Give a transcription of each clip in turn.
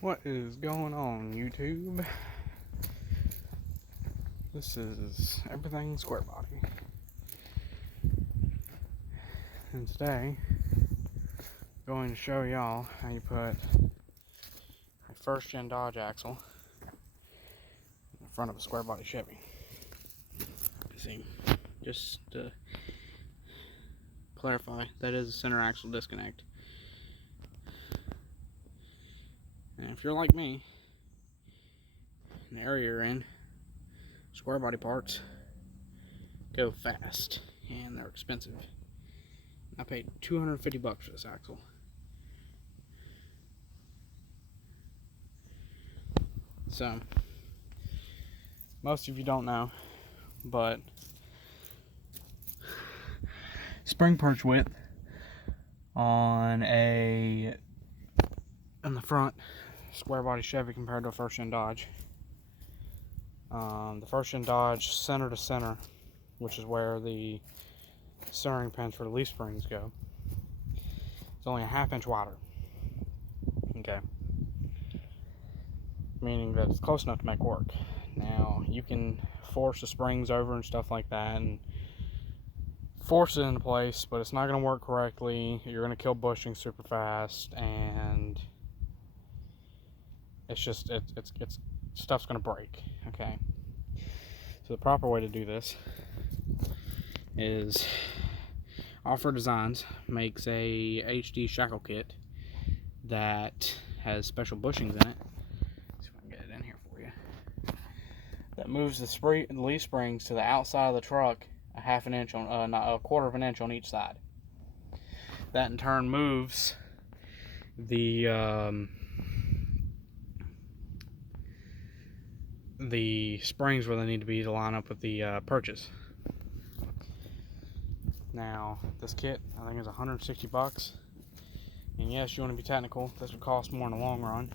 What is going on, YouTube? This is Everything Square Body. And today, I'm going to show y'all how you put a first-gen Dodge axle in the front of a square body Chevy. See, just to clarify, that is a center axle disconnect. And if you're like me, in the area you're in, square body parts go fast and they're expensive. I paid $250 for this axle. So, most of you don't know, but spring perch width on the front square body Chevy compared to a first gen Dodge. The first gen Dodge center to center, which is where the centering pins for the leaf springs go, it's only a ½ inch wider. Okay. Meaning that it's close enough to make work. Now, you can force the springs over and stuff like that and force it into place, but it's not going to work correctly. You're going to kill bushing super fast, and it's just, it's stuff's going to break. Okay. So the proper way to do this is Offer Designs makes a HD shackle kit that has special bushings in it. Let's see if I can get it in here for you. That moves the leaf springs to the outside of the truck a ½ inch on, not a ½ inch on each side. That in turn moves the springs where they need to be to line up with the purchase. Now, this kit, I think, is $160. And yes, you want to be technical, this would cost more in the long run,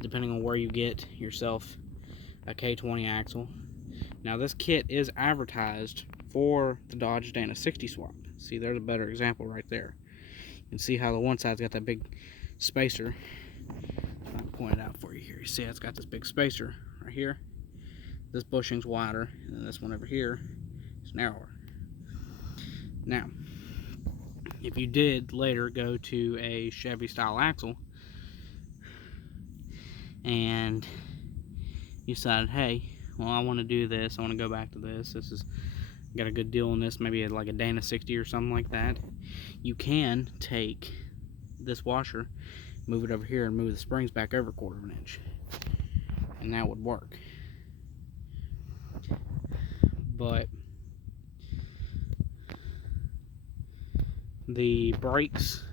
depending on where you get yourself a K20 axle. Now, this kit is advertised for the Dodge Dana 60 swap. See, there's a better example right there. You can see how the one side's got that big spacer. I can point it out for you here. You see, it's got this big spacer right here. This bushing's wider, and then this one over here is narrower. Now, if you did later go to a Chevy style axle and you decided, hey, well, I want to do this, I want to go back to this, got a good deal on this, maybe like a Dana 60 or something like that, you can take this washer, move it over here, and move the springs back over ½ inch, and that would work. But the brakes,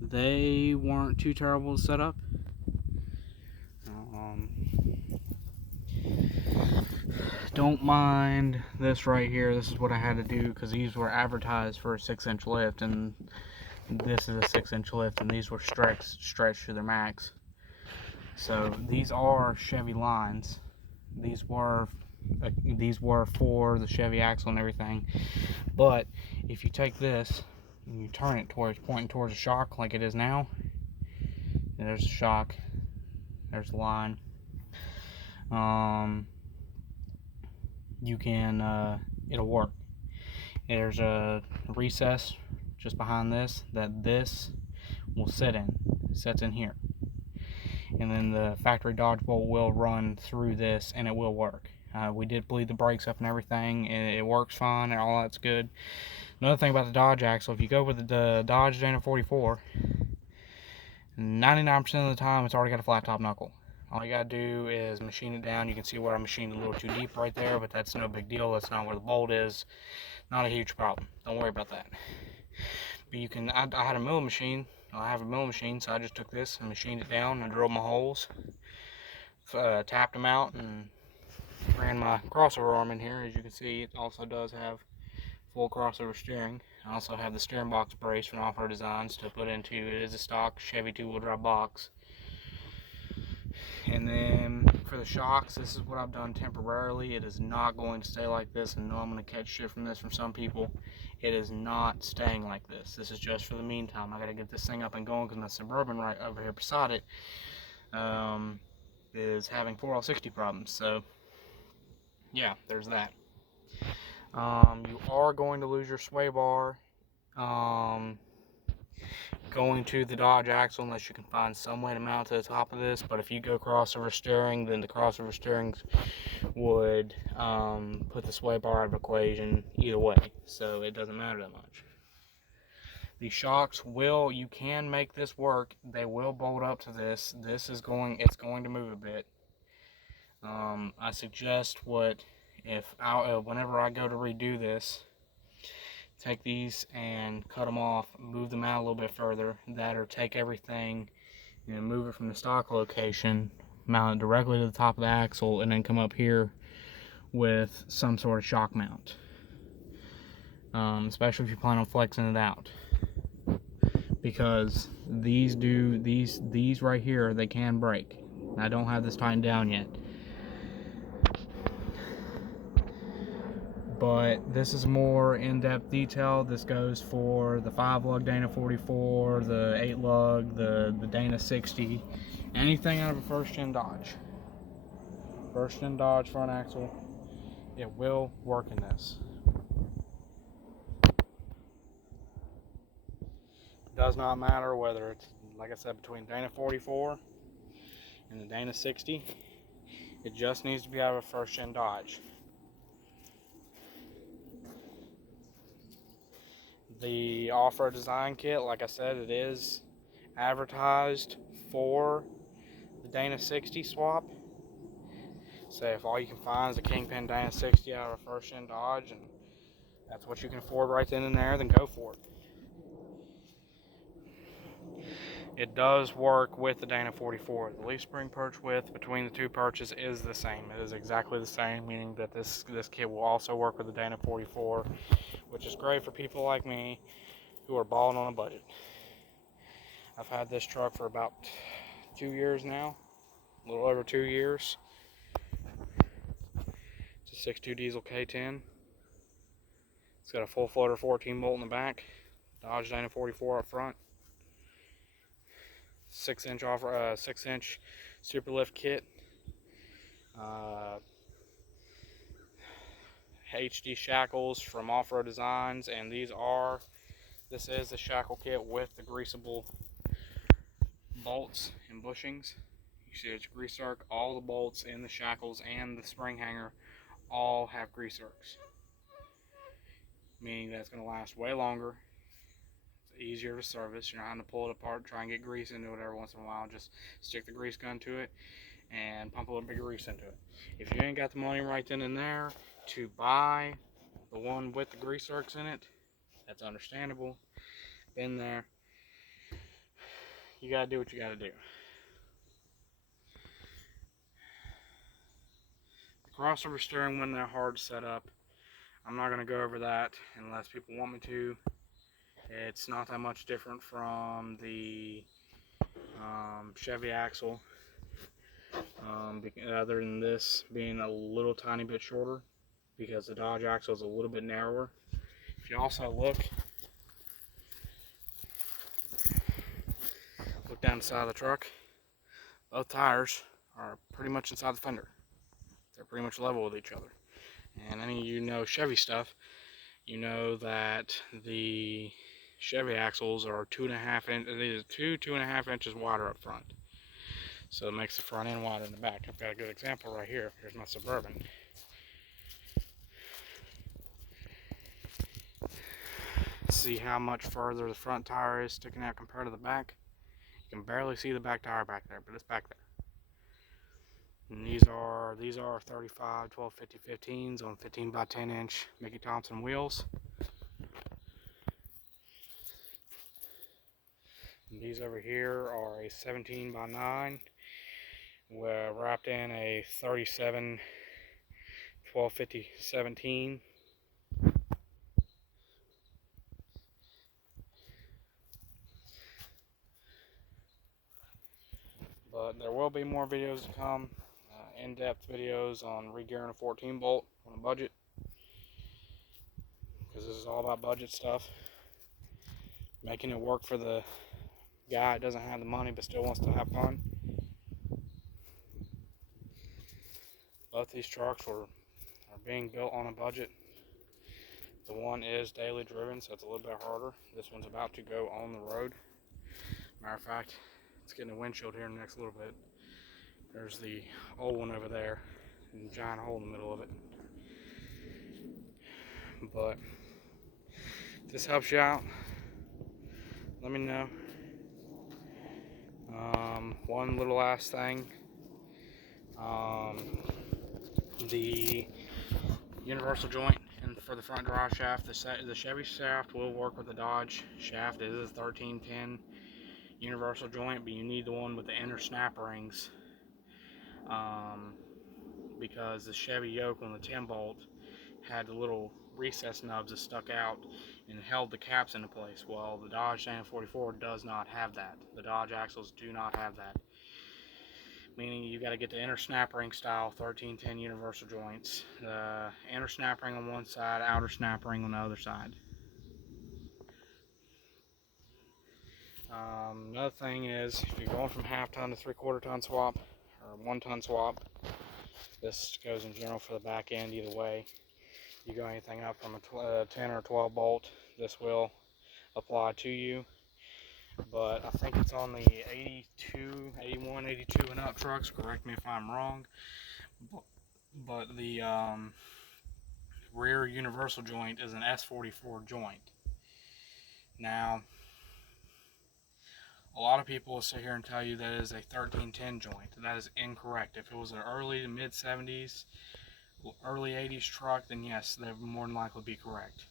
they weren't too terrible to set up. Don't mind this right here. This is what I had to do because these were advertised for a 6-inch lift, and this is a 6-inch lift, and these were stretched to their max. So these are Chevy lines. These were for the Chevy axle and everything. But if you take this and you turn it towards pointing towards a shock like it is now, and there's a shock, there's the line. You can it'll work. There's a recess just behind this that this will sit in. It sits in here, and then the factory Dodge bolt will run through this, and it will work. We did bleed the brakes up and everything. It works fine, and all that's good. Another thing about the Dodge axle, if you go with the Dodge Dana 44, 99% of the time it's already got a flat top knuckle. All you gotta do is machine it down. You can see where I machined a little too deep right there, but that's no big deal. That's not where the bolt is. Not a huge problem. Don't worry about that. But you can, I had a milling machine. I have a milling machine, so I just took this and machined it down and drilled my holes, tapped them out, and ran my crossover arm in here. As you can see, it also does have full crossover steering. I also have the steering box brace from Offer Designs to put into. It is a stock Chevy 2-wheel drive box. And then for the shocks, this is what I've done temporarily. It is not going to stay like this. And no, I'm going to catch shit from this from some people. It is not staying like this. This is just for the meantime. I got to get this thing up and going because my Suburban right over here beside it is having 4L60 problems. So yeah, there's that. You are going to lose your sway bar going to the Dodge axle unless you can find some way to mount to the top of this. But if you go crossover steering, then the crossover steerings would put the sway bar out of equation either way, so it doesn't matter that much. The shocks you can make this work. They will bolt up to this. It's going to move a bit. I suggest whenever I go to redo this, take these and cut them off, move them out a little bit further, or take everything and move it from the stock location, mount it directly to the top of the axle, and then come up here with some sort of shock mount. Especially if you plan on flexing it out, because these right here, they can break. I don't have this tightened down yet, but this is more in-depth detail. This goes for the 5-lug Dana 44, the 8-lug, the Dana 60, anything out of a first-gen Dodge. First-gen Dodge front axle, it will work in this. It does not matter whether it's, like I said, between Dana 44 and the Dana 60. It just needs to be out of a first-gen Dodge. The off-road design kit, like I said, it is advertised for the Dana 60 swap. So if all you can find is a Kingpin Dana 60 out of a first-gen Dodge, and that's what you can afford right then and there, then go for it. It does work with the Dana 44. The leaf spring perch width between the two perches is the same. It is exactly the same, meaning that this kit will also work with the Dana 44, which is great for people like me who are balling on a budget. I've had this truck for about 2 years now, a little over 2 years. It's a 6.2 diesel K10. It's got a full floater 14 bolt in the back, Dodge Dana 44 up front, 6-inch super lift kit, HD shackles from Off-Road Designs, and this is the shackle kit with the greasable bolts and bushings. You see it's grease arc. All the bolts in the shackles and the spring hanger all have grease arcs, meaning that it's going to last way longer. It's easier to service. You're not having to pull it apart, try and get grease into it every once in a while. Just stick the grease gun to it and pump a little bit of grease into it. If you ain't got the money right then and there to buy the one with the grease arcs in it, that's understandable. Been there. You gotta do what you gotta do. The crossover steering, when they're hard to set up, I'm not gonna go over that unless people want me to. It's not that much different from the Chevy axle, other than this being a little tiny bit shorter, because the Dodge axle is a little bit narrower. If you also look down the side of the truck, both tires are pretty much inside the fender. They're pretty much level with each other. And any of you know Chevy stuff, you know that the Chevy axles are 2.5 inches wider up front. So it makes the front end wider than the back. I've got a good example right here. Here's my Suburban. See how much further the front tire is sticking out compared to the back? You can barely see the back tire back there, but it's back there. And these are 35 1250 15s on 15 by 10 inch Mickey Thompson wheels. And these over here are a 17 by 9 wrapped in a 37 1250 17. But But there will be more videos to come, in-depth videos on regearing a 14 bolt on a budget, because this is all about budget stuff, making it work for the guy that doesn't have the money but still wants to have fun. Both these trucks are being built on a budget. The one is daily driven, so it's a little bit harder. This one's about to go on the road. Matter of fact, it's getting a windshield here in the next little bit. There's the old one over there, and a giant hole in the middle of it. But if this helps you out, let me know. One little last thing. The universal joint and for the front drive shaft, the Chevy shaft will work with the Dodge shaft. It is a 1310 universal joint, but you need the one with the inner snap rings, because the Chevy yoke on the 10 bolt had the little recess nubs that stuck out and held the caps into place. Well, the Dodge Dana 44 does not have that. The Dodge axles do not have that, meaning you got to get the inner snap ring style 1310 universal joints. The inner snap ring on one side, outer snap ring on the other side. Another thing is, if you're going from half-ton to 3/4 ton swap or 1-ton swap, this goes in general for the back end either way. You go anything up from a 10 or 12 bolt, this will apply to you. But I think it's on the 82, 81, 82 and up trucks, correct me if I'm wrong, but the rear universal joint is an S44 joint. Now, a lot of people will sit here and tell you that it is a 1310 joint. That is incorrect. If it was an early to mid 70s, early 80s truck, then yes, they would more than likely be correct.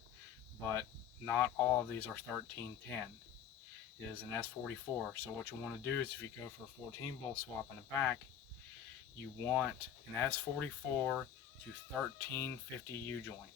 But not all of these are 1310. It is an S44. So what you want to do is, if you go for a 14 bolt swap in the back, you want an S44 to 1350 U joint.